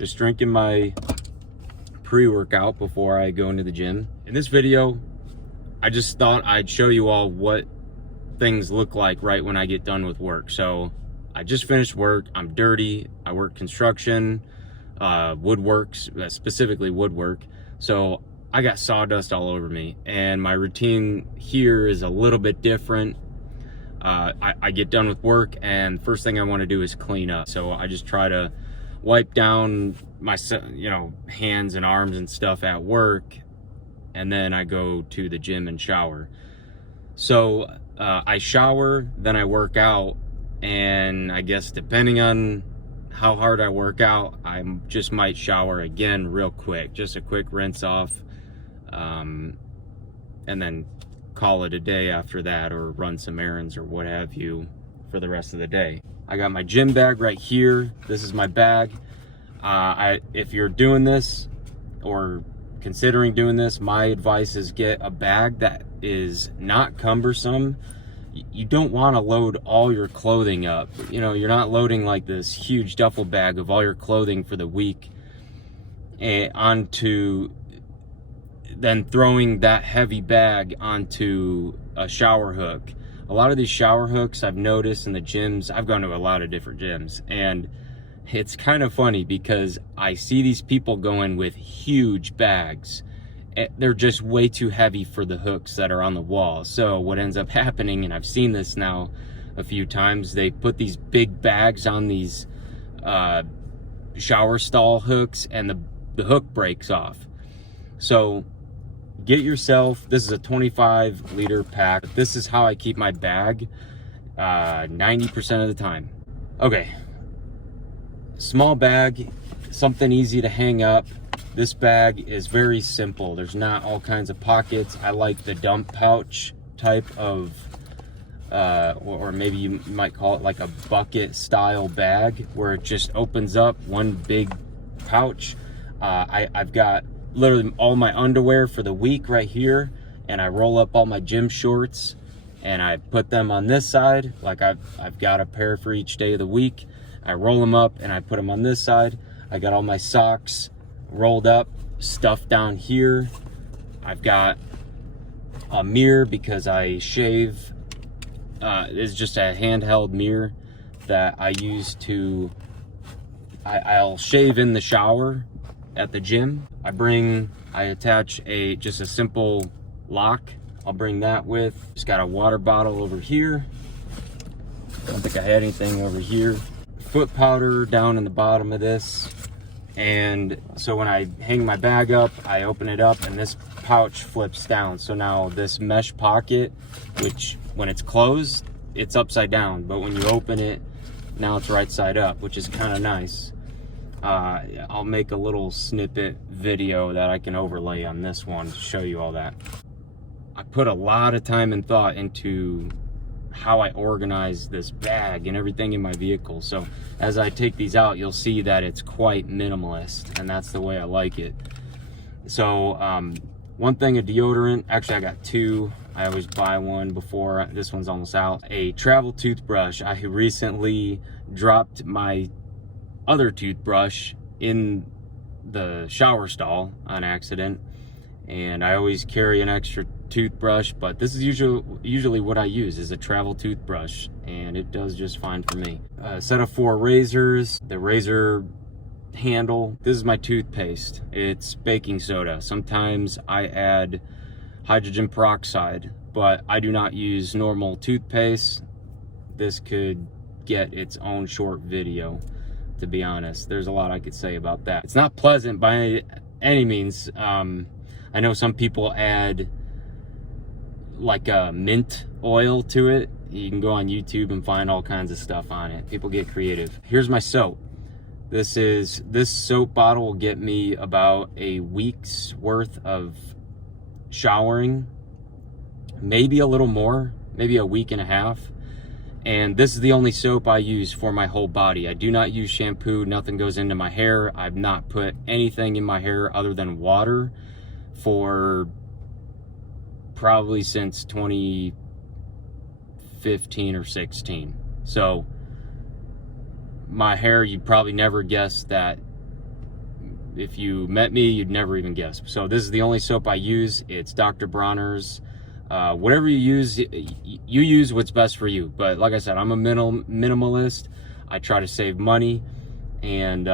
Just drinking my pre-workout before I go into the gym. In this video, I just thought I'd show you all what things look like right when I get done with work. So I just finished work, I'm dirty, I work construction, woodworks, specifically woodwork. So I got sawdust all over me, and my routine here is a little bit different. I get done with work, and first thing I want to do is clean up. So I just try to wipe down my, hands and arms and stuff at work, and then I go to the gym and shower. So I shower, then I work out, and I guess depending on how hard I work out, I just might shower again real quick, just a quick rinse off, and then call it a day after that, or run some errands or what have you for the rest of the day. I got my gym bag right here. This is my bag. If you're doing this or considering doing this, my advice is get a bag that is not cumbersome. You don't want to load all your clothing up. You're not loading like this huge duffel bag of all your clothing for the week and then throwing that heavy bag onto a shower hook. A lot of these shower hooks I've noticed in the gyms, I've gone to a lot of different gyms, and it's kind of funny because I see these people go in with huge bags. They're just way too heavy for the hooks that are on the wall. So what ends up happening, and I've seen this now a few times, they put these big bags on these shower stall hooks, and the hook breaks off. So get yourself, this is a 25-liter pack. This is how I keep my bag 90% of the time. Okay, small bag, something easy to hang up. This bag is very simple. There's not all kinds of pockets. I like the dump pouch type of, or maybe you might call it like a bucket style bag, where it just opens up one big pouch. I've got literally all my underwear for the week right here, and I roll up all my gym shorts and I put them on this side. Like I've got a pair for each day of the week. I roll them up and I put them on this side. I got all my socks rolled up, stuffed down here. I've got a mirror because I shave. It's just a handheld mirror that I use to, I'll shave in the shower at the gym. I attach just a simple lock. I'll bring that with. Just got a water bottle over here. I don't think I had anything over here. Foot powder down in the bottom of this. And so when I hang my bag up, I open it up and this pouch flips down. So now this mesh pocket, which when it's closed, it's upside down, but when you open it, now it's right side up, which is kind of nice. I'll make a little snippet video that I can overlay on this one to show you all that. I put a lot of time and thought into how I organize this bag and everything in my vehicle. So as I take these out, you'll see that it's quite minimalist, and that's the way I like it. So one thing of deodorant, actually I got two. I always buy one before, this one's almost out. A travel toothbrush. I recently dropped my other toothbrush in the shower stall on accident, and I always carry an extra toothbrush, but this is usually what I use is a travel toothbrush, and it does just fine for me. A set of 4 razors, the razor handle. This is my toothpaste. It's baking soda. Sometimes I add hydrogen peroxide, but I do not use normal toothpaste. This could get its own short video, to be honest. There's a lot I could say about that. It's not pleasant by any means. I know some people add like a mint oil to it. You can go on YouTube and find all kinds of stuff on it. People get creative. Here's my soap. This soap bottle will get me about a week's worth of showering, maybe a little more, maybe a week and a half. And this is the only soap I use for my whole body. I do not use shampoo. Nothing goes into my hair. I've not put anything in my hair other than water for probably since 2015 or 16. So my hair, you'd probably never guess that if you met me, you'd never even guess. So this is the only soap I use. It's Dr. Bronner's. Whatever you use what's best for you. But like I said, I'm a minimalist. I try to save money, and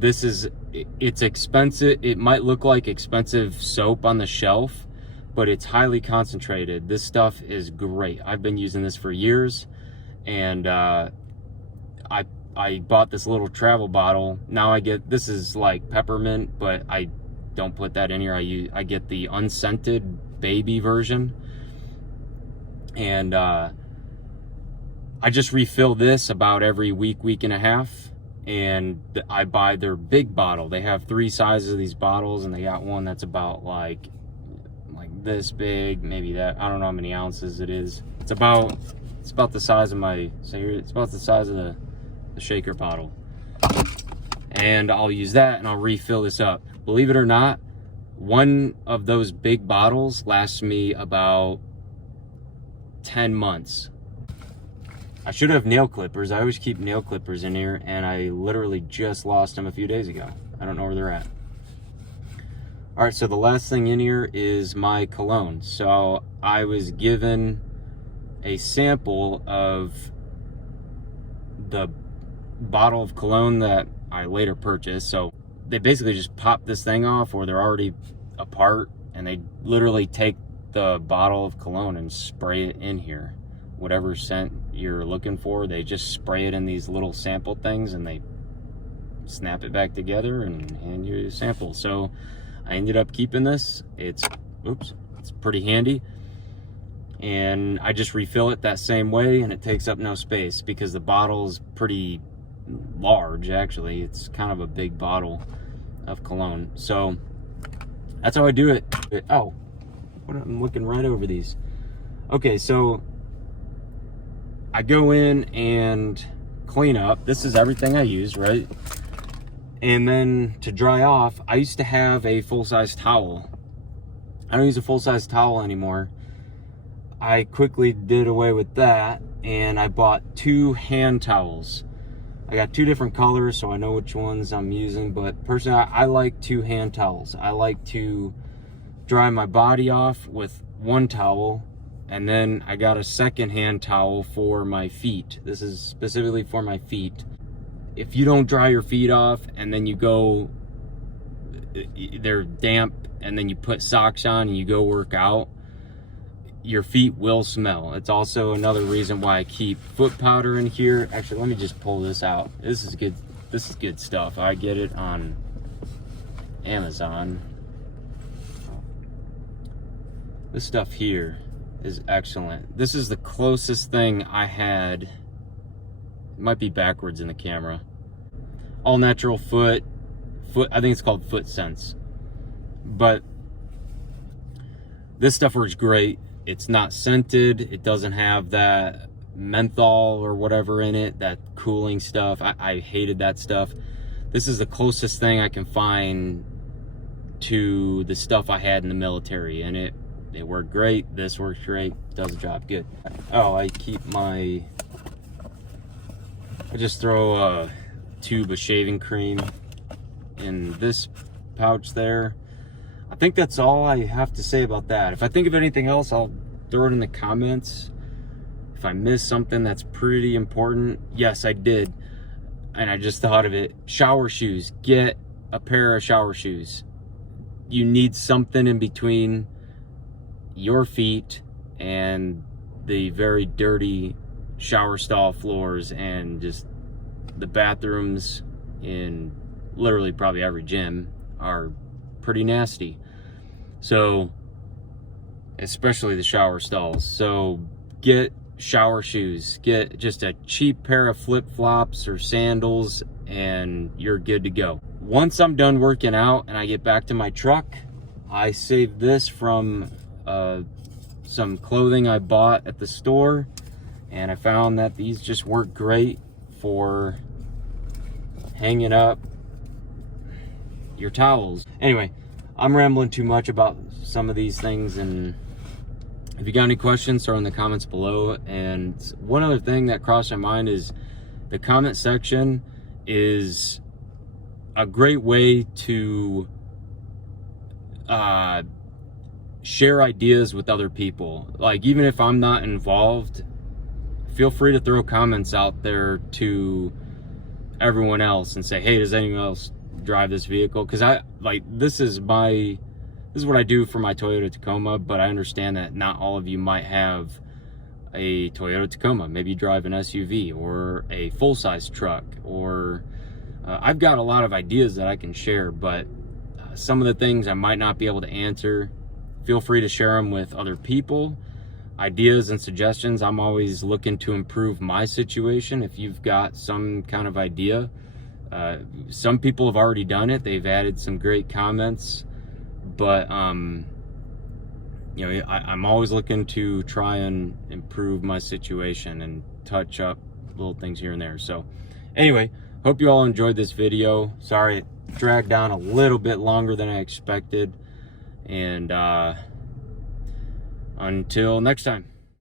it's expensive. It might look like expensive soap on the shelf, but it's highly concentrated. This stuff is great. I've been using this for years, and I bought this little travel bottle. Now this is like peppermint, but I don't put that in here. I get the unscented baby version, and I just refill this about every week and a half, and I buy their big bottle. They have 3 sizes of these bottles, and they got one that's about like this big, maybe that. I don't know how many ounces it is. It's about the size of it's about the size of the shaker bottle. And I'll use that, and I'll refill this up. Believe it or not, one of those big bottles lasts me about 10 months. I should have nail clippers. I always keep nail clippers in here, and I literally just lost them a few days ago. I don't know where they're at. All right, so the last thing in here is my cologne. So I was given a sample of the bottle of cologne that I later purchased. So they basically just pop this thing off, or they're already apart, and they literally take the bottle of cologne and spray it in here. Whatever scent you're looking for, they just spray it in these little sample things, and they snap it back together and hand you a sample. So I ended up keeping this. It's pretty handy, and I just refill it that same way, and it takes up no space because the bottle is pretty large. Actually, it's kind of a big bottle of cologne. So that's how I do it. Oh, I'm looking right over these. Okay, so I go in and clean up. This is everything I use, right? And then to dry off, I used to have a full-size towel. I don't use a full-size towel anymore. I quickly did away with that, and I bought 2 hand towels. I got 2 different colors, so I know which ones I'm using, but personally, I like 2 hand towels. I like to dry my body off with 1 towel, and then I got a second hand towel for my feet. This is specifically for my feet. If you don't dry your feet off, and then they're damp, and then you put socks on and you go work out, your feet will smell. It's also another reason why I keep foot powder in here. Actually, let me just pull this out. This is good. This is good stuff. I get it on Amazon. This stuff here is excellent. This is the closest thing I had. It might be backwards in the camera. All natural foot. I think it's called Foot Sense. But this stuff works great. It's not scented. It doesn't have that menthol or whatever in it, that cooling stuff. I hated that stuff. This is the closest thing I can find to the stuff I had in the military, and it worked great. This works great. Does the job good. Oh, I just throw a tube of shaving cream in this pouch there. I think that's all I have to say about that. If I think of anything else, I'll throw it in the comments. If I miss something that's pretty important, yes, I did, and I just thought of it. Shower shoes. Get a pair of shower shoes. You need something in between your feet and the very dirty shower stall floors, and just the bathrooms in literally probably every gym are pretty nasty. So, especially the shower stalls. So get shower shoes. Get just a cheap pair of flip-flops or sandals, and you're good to go. Once I'm done working out and I get back to my truck, I saved this from some clothing I bought at the store, and I found that these just work great for hanging up your towels. Anyway, I'm rambling too much about some of these things, and if you got any questions, throw in the comments below. And one other thing that crossed my mind is the comment section is a great way to share ideas with other people. Like, even if I'm not involved, feel free to throw comments out there to everyone else and say, hey, does anyone else drive this vehicle? Because this is what I do for my Toyota Tacoma, but I understand that not all of you might have a Toyota Tacoma. Maybe you drive an SUV or a full-size truck, or I've got a lot of ideas that I can share, but some of the things I might not be able to answer, feel free to share them with other people. Ideas and suggestions, I'm always looking to improve my situation. If you've got some kind of idea, some people have already done it. They've added some great comments, but you know, I'm always looking to try and improve my situation and touch up little things here and there. So anyway, hope you all enjoyed this video. Sorry it dragged on a little bit longer than I expected, and until next time.